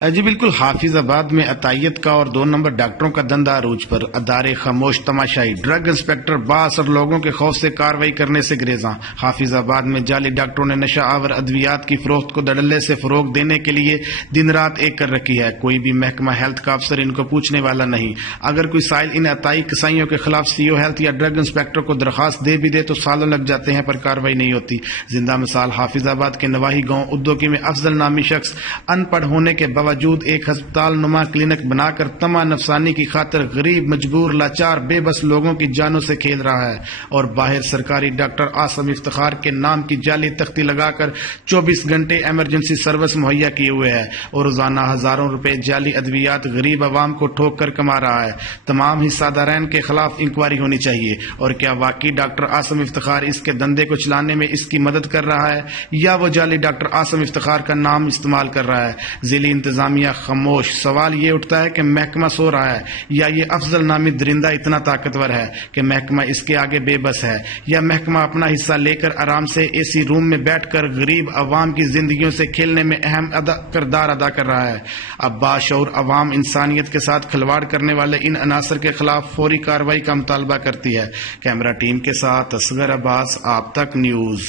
جی بالکل، حافظ آباد میں عطیت کا اور 2 نمبر ڈاکٹروں کا دندہ عروج پر، ادارے خاموش تماشائی، ڈرگ انسپکٹر باس اور لوگوں کے خوف سے کارروائی کرنے سے گریزاں۔ حافظ آباد میں جعلی ڈاکٹروں نے نشہ آور ادویات کی فروخت کو دھڑلے سے فروغ دینے کے لیے دن رات ایک کر رکھی ہے۔ کوئی بھی محکمہ ہیلتھ کا افسر ان کو پوچھنے والا نہیں۔ اگر کوئی سائل ان عطائی کسائیوں کے خلاف سی او ہیلتھ یا ڈرگ انسپکٹر کو درخواست دے بھی دے تو سالوں لگ جاتے ہیں پر کارروائی نہیں ہوتی۔ زندہ مثال حافظ آباد کے نواحی گاؤں ادوکی میں افضل نامی شخص ان پڑھ ہونے کے باوجود ایک ہسپتال نما کلینک بنا کر طمع نفسانی کی خاطر غریب، مجبور، لاچار، بے بس لوگوں کی جانوں سے کھیل رہا ہے، اور باہر سرکاری ڈاکٹر عاصم افتخار کے نام کی جعلی تختی لگا کر 24 گھنٹے ایمرجنسی سروس مہیا کیے ہوئے ہے اور روزانہ ہزاروں روپے جعلی ادویات غریب عوام کو ٹھوک کر کما رہا ہے۔ تمام حصہ دارین کے خلاف انکوائری ہونی چاہیے، اور کیا واقعی ڈاکٹر عاصم افتخار اس کے دندے کو چلانے میں اس کی مدد کر رہا ہے یا وہ جعلی ڈاکٹر عاصم افتخار کا نام استعمال کر رہا ہے؟ ذیلی انتظامیہ خاموش۔ سوال یہ اٹھتا ہے کہ محکمہ سو رہا ہے یا یہ افضل نامی درندہ اتنا طاقتور ہے کہ محکمہ اس کے آگے بے بس ہے، یا محکمہ اپنا حصہ لے کر آرام سے اے سی روم میں بیٹھ کر غریب عوام کی زندگیوں سے کھیلنے میں اہم کردار ادا کر رہا ہے؟ اب باشعور عوام انسانیت کے ساتھ کھلواڑ کرنے والے ان عناصر کے خلاف فوری کارروائی کا مطالبہ کرتی ہے۔ کیمرہ ٹیم کے ساتھ اصغر عباس، آپ تک نیوز۔